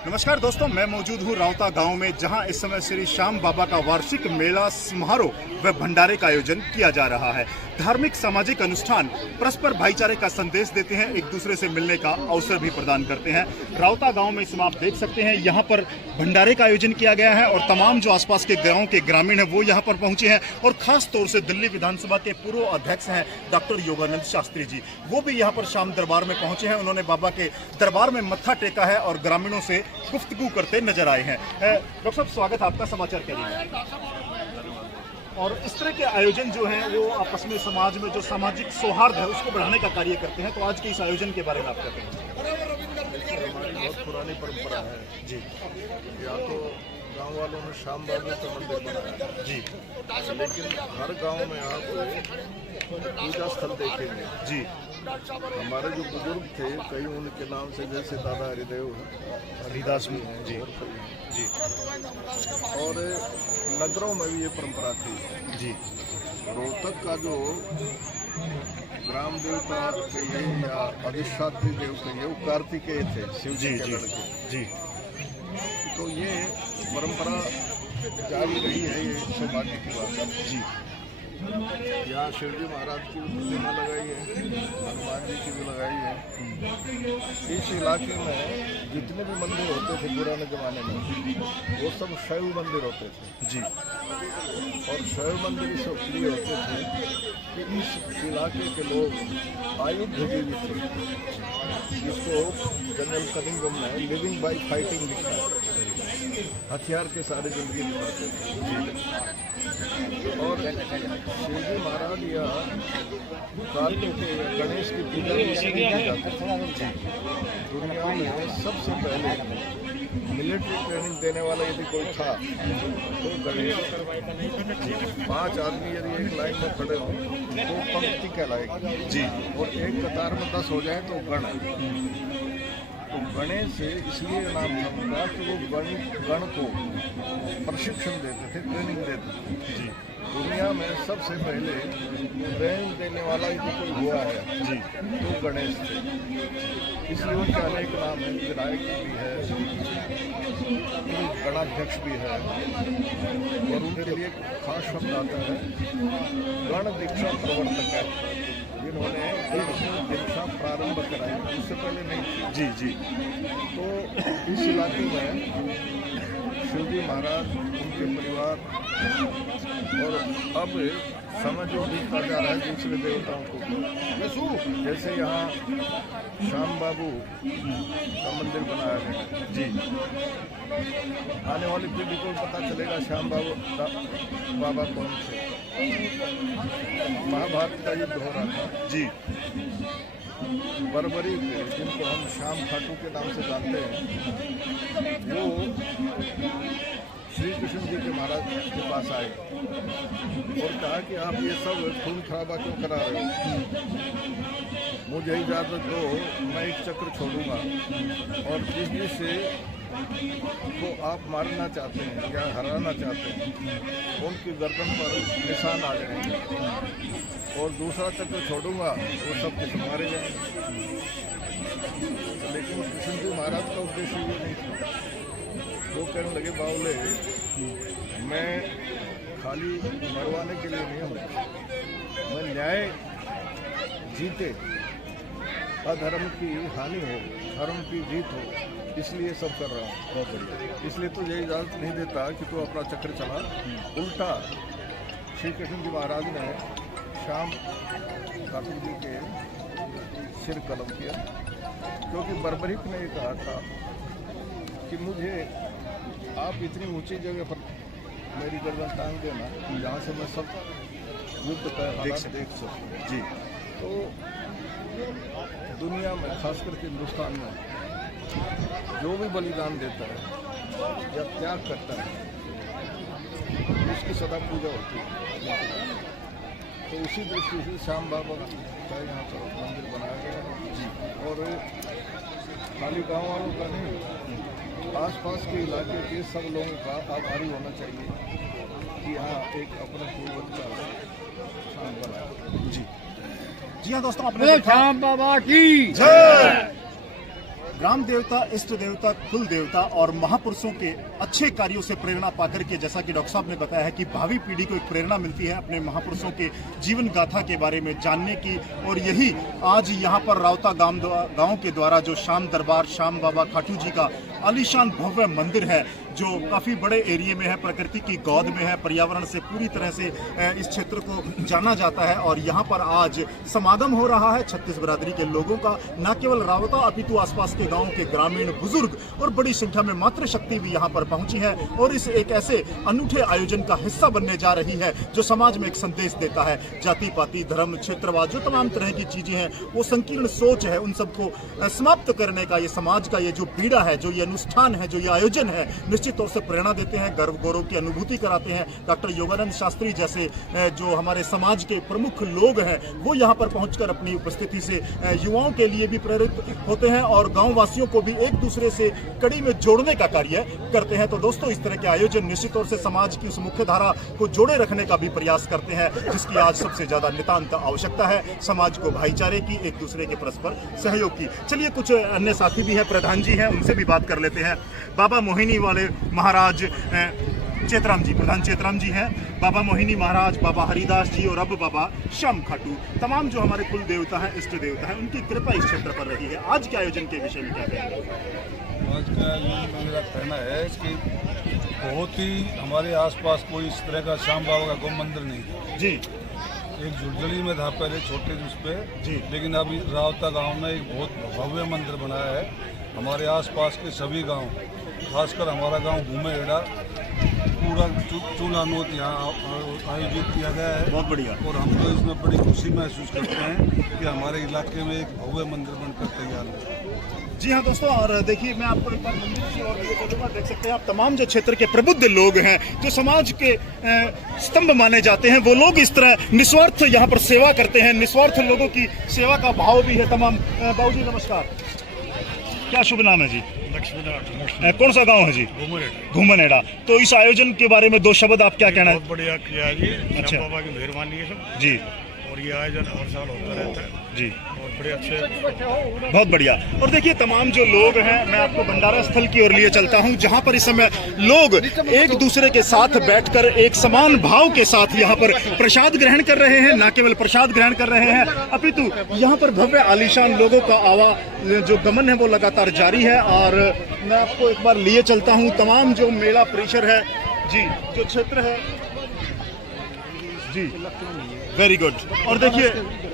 नमस्कार दोस्तों, मैं मौजूद हूँ रावता गांव में, जहां इस समय श्री श्याम बाबा का वार्षिक मेला समारोह व भंडारे का आयोजन किया जा रहा है। धार्मिक सामाजिक अनुष्ठान परस्पर भाईचारे का संदेश देते हैं, एक दूसरे से मिलने का अवसर भी प्रदान करते हैं। रावता गांव में इस समय आप देख सकते हैं, यहाँ पर भंडारे का आयोजन किया गया है और तमाम जो आसपास के गाँव के ग्रामीण हैं वो यहाँ पर पहुंचे हैं। और खास तौर से दिल्ली विधानसभा के पूर्व अध्यक्ष हैं डॉक्टर योगानंद शास्त्री जी, वो भी यहाँ पर शाम दरबार में पहुंचे हैं। उन्होंने बाबा के दरबार में मत्था टेका है और ग्रामीणों से गुफ्तगू करते नजर आए हैं। डॉक्टर साहब, स्वागत है आपका, समाचार करिए। और इस तरह के आयोजन जो हैं वो आपस में समाज में जो सामाजिक सौहार्द है उसको बढ़ाने का कार्य करते हैं, तो आज के इस आयोजन के बारे में आप क्या कहेंगे? हमारी बहुत पुरानी परंपरा है जी। या तो गांव वालों ने श्याम बाबू का मंदिर बनाया जी, लेकिन हर गांव में आप पूजा स्थल देखेंगे जी। हमारे जो बुजुर्ग थे, कई उनके नाम से, जैसे दादा हरिदास भी हैं जी जी, और नगरों में भी ये परंपरा थी जी। रोहतक का जो ग्राम देवता कहिए या अधिष्ठात्री देव कहिए, वो कार्तिकेय थे, शिव जी के लड़के जी। तो ये परंपरा जारी रही है, ये सौभाग्य की बात है जी। यहाँ शिवजी महाराज की प्रतिमा लगाई है, हनुमान जी की भी लगाई है। इस इलाके में जितने भी मंदिर होते थे पुराने जमाने में, वो सब शैव मंदिर होते थे जी। और शैव मंदिर इसलिए होते थे कि इस इलाके के लोग आयुध जीवी थे, जिसको जनरल कनिंघम ने लिविंग बाय फाइटिंग लिखा है। हथियार के सारे जिंदगी दिखाते थे। और शिवजी महाराज या कार्तिकेय गणेश की पूजा की जाती थी। दुनिया में सबसे पहले मिलिट्री ट्रेनिंग देने वाला यदि कोई था तो गणेश। 5 आदमी यदि एक लाइन में खड़े हो तो पंक्ति कहलाएगी जी, और एक कतार में 10 हो जाए तो गण है। तो गणेश से इसलिए नाम था उनका कि वो गण को प्रशिक्षण देते थे, ट्रेनिंग देते थे जी। दुनिया में सबसे पहले ट्रेनिंग देने वाला यदि कोई हुआ है जी तो गणेश थे। इसलिए उनके अनेक नाम है, विधायक भी है, गणाध्यक्ष भी है, और उनके लिए खास शब्द आता है गण दीक्षा प्रवर्तक है, जिन्होंने दीक्षा प्रारंभ कराई, उससे पहले नहीं थी जी जी। तो इस इलाके में शिवजी महाराज, उनके परिवार, और अब समय जो बीतता जा रहा है दूसरे देवताओं को, जैसे यहाँ श्याम बाबू का मंदिर बनाया गया जी। आने वाली पीढ़ी को पता चलेगा श्याम बाबा कौन थे। महाभारत का युद्ध हो रहा था जी। बरबरी के, जिनको हम श्याम खाटू के नाम से जानते हैं, वो श्री कृष्ण जी के महाराज के पास आए और कहा कि आप ये सब खून खराबा क्यों करा रहे हो, मुझे इजाज़त दो, मैं एक चक्र छोड़ूंगा, और जिससे को आप मारना चाहते हैं या हराना चाहते हैं उनकी गर्दन पर निशान आ जाएंगे, और दूसरा चक्र छोड़ूंगा वो सब कुछ मारे जाएंगे। लेकिन कृष्ण जी महाराज का उद्देश्य ये नहीं था। वो कहने लगे, बावले, मैं खाली मरवाने के लिए नहीं हूँ, मैं न्याय जीते, अधर्म की हानि हो, धर्म की जीत हो, इसलिए सब कर रहा हूँ। बहुत बढ़िया। इसलिए तो ये इजाज़त नहीं देता कि तू अपना चक्र चला। उल्टा श्री कृष्ण जी महाराज ने श्याम ठाकुर जी के सिर कलम किया, क्योंकि बर्बरिक ने कहा था कि मुझे आप इतनी ऊंची जगह पर मेरी गर्दन टांग देना जहाँ से मैं सब युद्ध का हालात देख सकूँ जी। तो दुनिया में, खास करके हिंदुस्तान में, जो भी बलिदान देता है या त्याग करता है उसकी सदा पूजा होती है। तो उसी दृष्टि से श्याम बाबा का यहाँ पर मंदिर बनाया गया है जी। और खाली गाँव वालों का नहीं, आसपास के इलाके के सब लोगों का आभारी होना चाहिए कि यहाँ एक अपने पूर्वज का स्थान बनाया जी। जी हाँ दोस्तों, अपने श्याम बाबा की जय। ग्राम देवता, इष्ट देवता, कुल देवता और महापुरुषों के अच्छे कार्यों से प्रेरणा पाकर के, जैसा कि डॉक्टर साहब ने बताया है कि भावी पीढ़ी को एक प्रेरणा मिलती है अपने महापुरुषों के जीवन गाथा के बारे में जानने की। और यही आज यहाँ पर रावता गांव के द्वारा जो श्याम दरबार, श्याम बाबा खाटू जी का आलीशान भव्य मंदिर है, जो काफ़ी बड़े एरिया में है, प्रकृति की गोद में है, पर्यावरण से पूरी तरह से इस क्षेत्र को जाना जाता है। और यहाँ पर आज समागम हो रहा है छत्तीस बिरादरी के लोगों का, न केवल रावता अपितु आसपास के गांवों के ग्रामीण बुजुर्ग और बड़ी संख्या में मातृशक्ति भी यहाँ पर पहुंची है और इस एक ऐसे अनूठे आयोजन का हिस्सा बनने जा रही है जो समाज में एक संदेश देता है। जाति पाति, धर्म, क्षेत्रवाद, जो तमाम तरह की चीजें हैं, वो संकीर्ण सोच है, उन सबको समाप्त करने का ये समाज का ये जो पीड़ा है, जो ये अनुष्ठान है, जो ये आयोजन है, निश्चित तौर से प्रेरणा देते हैं, गर्व गौरव की अनुभूति कराते हैं। डॉक्टर योगानंद शास्त्री जैसे जो हमारे समाज के प्रमुख लोग हैं, वो यहाँ पर पहुंचकर अपनी उपस्थिति से युवाओं के लिए भी प्रेरित होते हैं और गाँव वासियों को भी एक दूसरे से कड़ी में जोड़ने का कार्य करते हैं। तो दोस्तों, इस तरह के आयोजन निश्चित तौर से समाज की उस मुख्य धारा को जोड़े रखने का भी प्रयास करते हैं, जिसकी आज सबसे ज्यादा नितांत आवश्यकता है, समाज को भाईचारे की, एक दूसरे के परस्पर सहयोग की। चलिए, कुछ अन्य साथी भी हैं, प्रधान जी हैं, उनसे भी बात कर लेते हैं। बाबा मोहिनी वाले महाराज चेतराम जी, प्रधान चेतराम जी हैं, बाबा मोहिनी महाराज, बाबा हरिदास जी और अब बाबा श्याम खाटू, तमाम जो हमारे कुल देवता हैं, इष्ट देवता हैं, उनकी कृपा इस क्षेत्र पर रही है। आज के आयोजन के विषय में क्या कहेंगे? आज का आयोजन मेरा कहना है कि बहुत ही हमारे आसपास कोई इस तरह का श्याम बाबा का गौ मंदिर नहीं था जी। एक झुरझुरी में था पहले, छोटे उस पे जी, लेकिन अभी रावता गांव में एक बहुत भव्य मंदिर बनाया है। हमारे आसपास के सभी गांव, खासकर हमारा गांव घूमेड़ा, पूरा चूल्हा नोत यहाँ आयोजित किया गया है। बहुत बढ़िया। और हम तो इसमें बड़ी खुशी महसूस करते हैं कि हमारे इलाके में एक भव्य मंदिर बनकर तैयार हुआ। जी हाँ दोस्तों, और देखिए, मैं आपको एक बार मंदिर की ओर ले चलूंगा। देख सकते हैं आप, तमाम जो क्षेत्र के प्रबुद्ध लोग हैं, जो समाज के स्तंभ माने जाते हैं, वो लोग इस तरह निस्वार्थ यहाँ पर सेवा करते हैं। निस्वार्थ लोगों की सेवा का भाव भी है तमाम। बाबू जी नमस्कार, क्या शुभ नाम है जी? लक्ष्मीनाथ। कौन सा गांव है जी? घूमनेड़ा। तो इस आयोजन के बारे में दो शब्द आप क्या कहना है? बहुत बढ़िया किया है जी, अच्छा, बाबा की मेहरबानी है सब जी। और ये आयोजन हर साल होता रहता है जी, और बड़े अच्छे, बहुत बढ़िया। और देखिए, तमाम जो लोग हैं, मैं आपको भंडारा स्थल की ओर लिए चलता हूं, जहां पर इस समय लोग एक दूसरे के साथ बैठकर एक समान भाव के साथ यहाँ पर प्रसाद ग्रहण कर रहे हैं। न केवल प्रसाद ग्रहण कर रहे हैं, अपितु यहाँ पर भव्य आलीशान लोगों का जो गमन है वो लगातार जारी है। और मैं आपको एक बार लिए चलता हूँ, तमाम जो मेला परिसर है जी, जो क्षेत्र है जी, वेरी गुड। और देखिए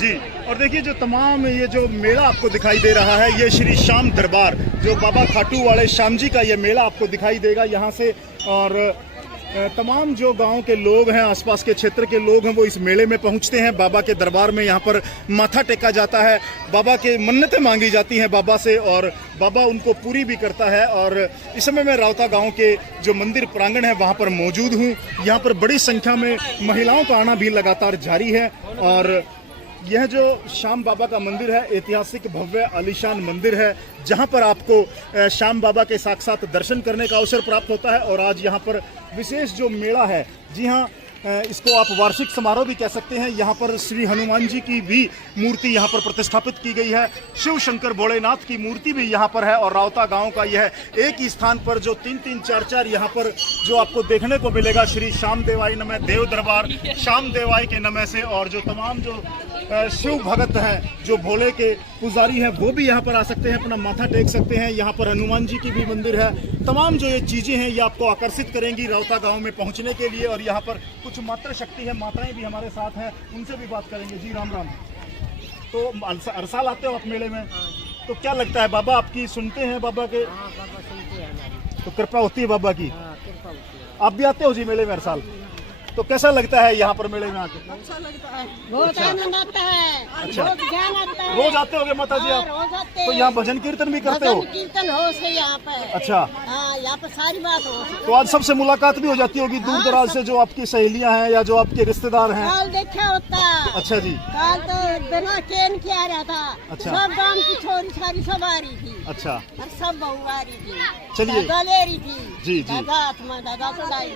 जी, और देखिए, जो तमाम ये जो मेला आपको दिखाई दे रहा है, ये श्री श्याम दरबार, जो बाबा खाटू वाले श्याम जी का ये मेला आपको दिखाई देगा यहाँ से। और तमाम जो गांव के लोग हैं, आसपास के क्षेत्र के लोग हैं, वो इस मेले में पहुंचते हैं। बाबा के दरबार में यहाँ पर माथा टेका जाता है, बाबा के मन्नतें मांगी जाती हैं बाबा से, और बाबा उनको पूरी भी करता है। और इस समय मैं रावता गांव के जो मंदिर प्रांगण है वहाँ पर मौजूद हूँ। यहाँ पर बड़ी संख्या में महिलाओं का आना भी लगातार जारी है। और यह जो श्याम बाबा का मंदिर है, ऐतिहासिक भव्य आलीशान मंदिर है, जहां पर आपको श्याम बाबा के साक्षात दर्शन करने का अवसर प्राप्त होता है। और आज यहां पर विशेष जो मेला है, जी हां, इसको आप वार्षिक समारोह भी कह सकते हैं। यहाँ पर श्री हनुमान जी की भी मूर्ति यहाँ पर प्रतिष्ठापित की गई है। शिव शंकर भोलेनाथ की मूर्ति भी यहाँ पर है। और रावता गांव का यह एक ही स्थान पर जो 3-3, 4-4 यहाँ पर जो आपको देखने को मिलेगा, श्री श्याम देवाय नमः देव दरबार, श्याम देवाय के नमः से। और जो तमाम जो शिव भगत हैं, जो भोले के पुजारी हैं, वो भी यहाँ पर आ सकते हैं, अपना माथा टेक सकते हैं। यहाँ पर हनुमान जी की भी मंदिर है। तमाम जो ये चीज़ें हैं, ये आपको आकर्षित करेंगी रावता गाँव में पहुँचने के लिए। और यहाँ पर कुछ मातृशक्ति है, माताएं भी हमारे साथ हैं, उनसे भी बात करेंगे। जी राम राम। तो हर साल आते हो आप मेले में, तो क्या लगता है, बाबा आपकी सुनते हैं? बाबा के बाबा सुनते हैं हमारी, तो कृपा होती है बाबा की। कृपा होती है। आप भी आते हो जी मेले में हर साल? तो कैसा लगता है यहाँ पर मेले में आके? अच्छा लगता है, बहुत आनंद आता है, अच्छा, बहुत ज्ञान आता है। रोज आते होगे माता जी आप? रोज आते। तो यहाँ भजन कीर्तन भी करते हो? भजन कीर्तन हो से यहाँ पे। अच्छा, हाँ, यहाँ पे सारी बात हो। तो आज सबसे मुलाकात भी हो जाती होगी दूर दराज से, जो आपकी सहेलियां हैं या जो आपके रिश्तेदार हैं? काल देखा होता। अच्छा जी। काल तो बिना केन के आ रहा था। अच्छा। सब गांव की छोरी सारी सब आ रही थी। अच्छा, और सब बहू आ रही थी। चलिए। दादा ले रही थी। जी, जी। दादा तो लाई।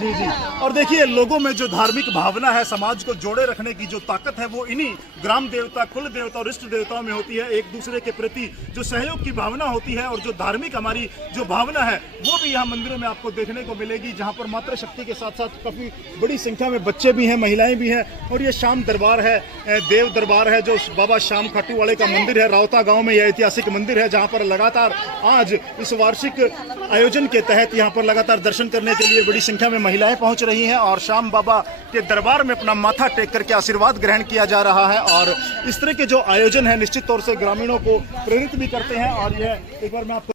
जी जी। और देखिए लोगों में जो धार्मिक भावना है, समाज को जोड़े रखने की जो ताकत है, वो इन्हीं ग्राम देवता, कुल देवता और इष्ट देवताओं में होती है। एक दूसरे के प्रति जो सहयोग की भावना होती है और जो धार्मिक हमारी जो भावना है, वो भी यहाँ मंदिरों में आपको देखने को मिलेगी, जहाँ पर मातृ शक्ति के साथ साथ काफी बड़ी संख्या में बच्चे भी हैं, महिलाएं भी हैं। और ये शाम दरबार है, देव दरबार है, जो बाबा श्याम खाटू वाले का मंदिर है। रावता गाँव में यह ऐतिहासिक मंदिर है, जहाँ पर लगातार आज इस वार्षिक आयोजन के तहत यहाँ पर लगातार दर्शन करने के लिए बड़ी संख्या में महिलाएं पहुंच रही हैं और श्याम बाबा के दरबार में अपना माथा टेक करके आशीर्वाद ग्रहण किया जा रहा है। और इस तरह के जो आयोजन है निश्चित तौर से ग्रामीणों को प्रेरित भी करते हैं। और यह एक बार मैं आपको